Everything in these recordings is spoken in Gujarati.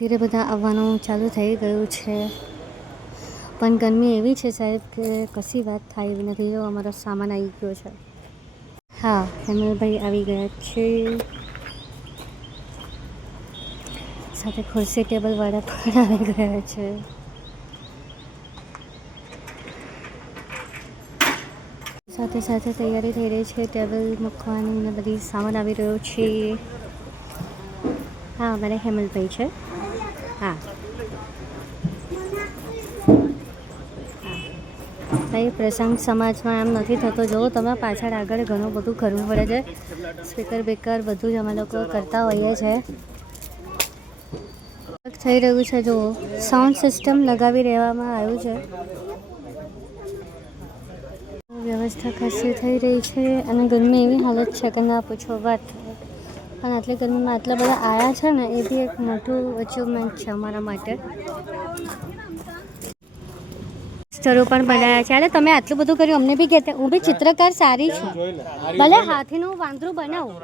ધીરે બધા આવવાનું ચાલુ થઈ ગયું છે, પણ ગરમી એવી છે સાહેબ કે કશી વાત થાય એવી નથી. જો અમારો સામાન આવી ગયો છે. હા, હેમલભાઈ આવી ગયા છે, સાથે ખુરશી ટેબલવાળા પણ આવી ગયા છે. સાથે સાથે તૈયારી થઈ રહી છે, ટેબલ મૂકવાની ને બધી સામાન આવી રહ્યો છે. હા, અમારે હેમલભાઈ છે. હા, ભાઈ પ્રસંગ સમાજમાં એમ નથી થતો. જો તમે પાછળ આગળ ઘણું બધું કરવું પડે છે. સ્પીકર બેકર બધું જ અમે લોકો કરતા હોઈએ છીએ. થઈ રહ્યું છે, જો સાઉન્ડ સિસ્ટમ લગાવી રહેવામાં આવ્યું છે. વ્યવસ્થા ખાસી થઈ રહી છે અને ગરમી એવી હાલત છે કે ના પૂછો વાત. પણ આટલી ગરમીમાં આટલા બધા આવ્યા છે ને, એ બી એક મોટું અચીવમેન્ટ છે અમારા માટે. સ્ટરો પણ બનાવ્યા છે. અરે તમે આટલું બધું કર્યું, અમને બી કહેતા. હું બી ચિત્રકાર સારી છું, ભલે હાથીનું વાંદરું બનાવું.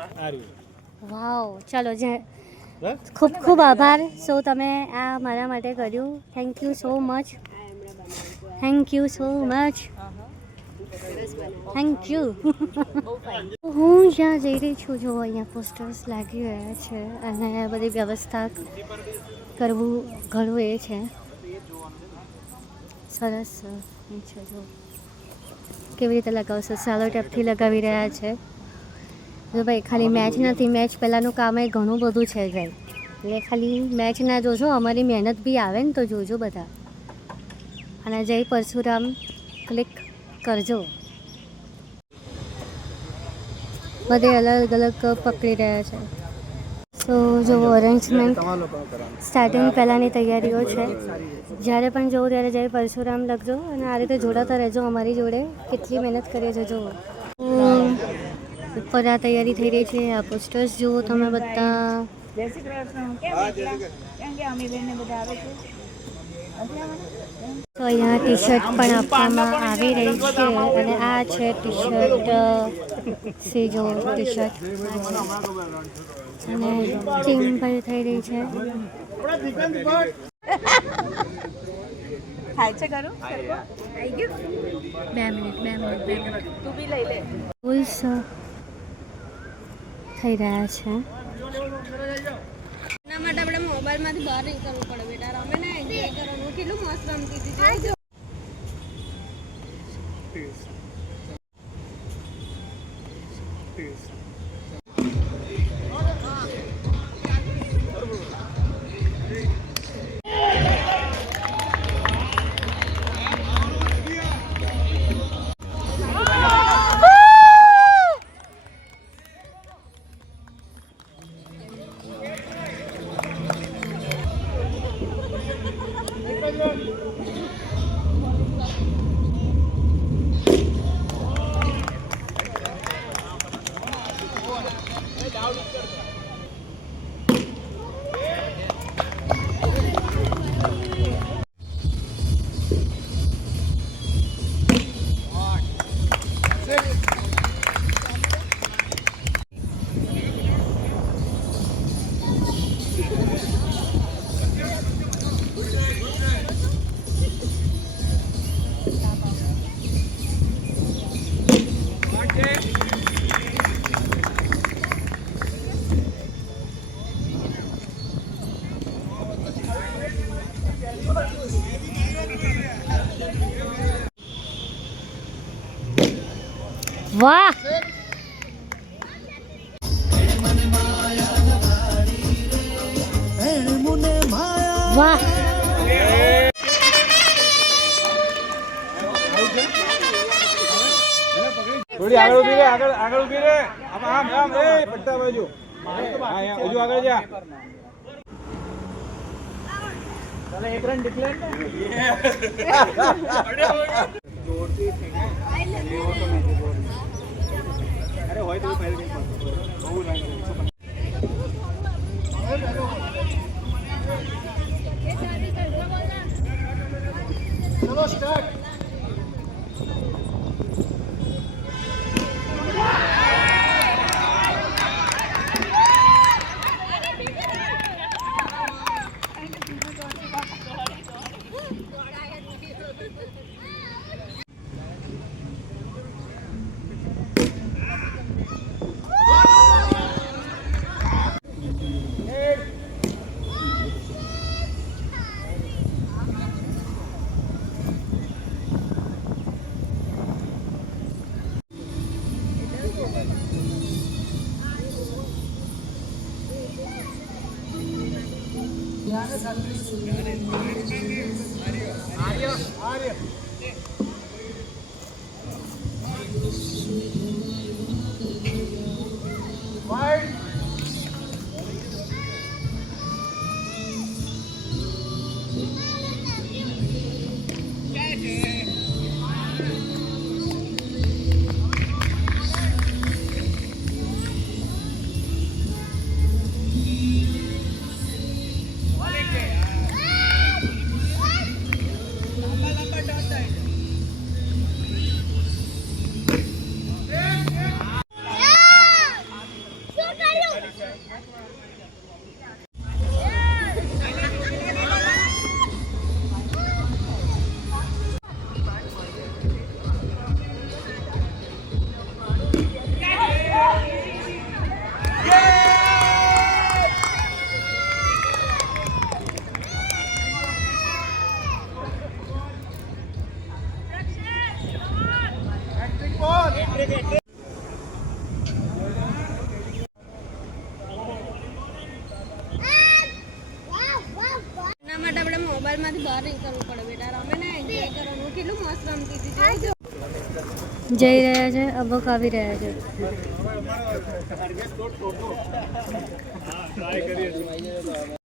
વાવ, ચાલો જે ખૂબ ખૂબ આભાર. સો તમે આ મારા માટે કર્યું. Thank you so much. Thank you so much. Thank you. હું જ્યાં જઈ રહી છું, જો અહીંયા પોસ્ટર્સ લાગી રહ્યા છે અને બધી વ્યવસ્થા કરવું ઘણું એ છે. સરસ છે. જો કેવી રીતે લગાવશો? સાલો ટેપથી લગાવી રહ્યા છે. જો ભાઈ ખાલી મેચ નથી, મેચ પહેલાંનું કામ એ ઘણું બધું છે ભાઈ. એટલે ખાલી મેચ ના જોજો, અમારી મહેનત બી આવે ને તો જોજો બધા. અને જય પરશુરામ ક્લિક કરજો. બધે અલગ અલગ પકડી રહ્યા છે. સો જો અરેન્જમેન્ટ સ્ટાર્ટિંગ પહેલાંની તૈયારીઓ છે. જ્યારે પણ જોઉં ત્યારે જય પરશુરામ લખજો અને આ રીતે જોડાતા રહેજો અમારી જોડે. કેટલી મહેનત કરીએ છીએ જુઓ. ઉપર આ તૈયારી થઈ રહી છે. આ પોસ્ટર્સ જુઓ તમે બધા. તો અહીંયા ટી શર્ટ પણ આપવામાં આવી રહી છે અને આ છે ટી શર્ટ. સી જો ટી શર્ટ અને ટીમ પણ થઈ રહી છે. થાય છે કરું આવી ગયું. 2 મિનિટ તું બી લઈ લે. ફૂલ્સ થઈ રહ્યા છે. એના માટે આપણે મોબાઈલમાંથી બહાર નહીં કરવું પડે બેટા. રમે ને એન્જોય કરવાનું. કેટલું મસ્ત રમતી હતી. વાહ વાહ. થોડી આગળ ઉભી રે, આગળ ઉભી રે. આમ એ પટ્ટા બાજુ. હા, હજુ આગળ જા. ચાલે એક રન ડિક્લેર ને. અરે હોય તો પહેલ નહીં પડતો. બહુ લાઈન ચલો સ્ટાર્ટ. એના માટે આપણે મોબાઈલમાંથી બહાર નીકળવું પડે બેટા રમે ને એન્જોય કરવાનું કેટલું મસ્ત રમતી હતી જઈ રહ્યા છે, અબક આવી રહ્યા છે.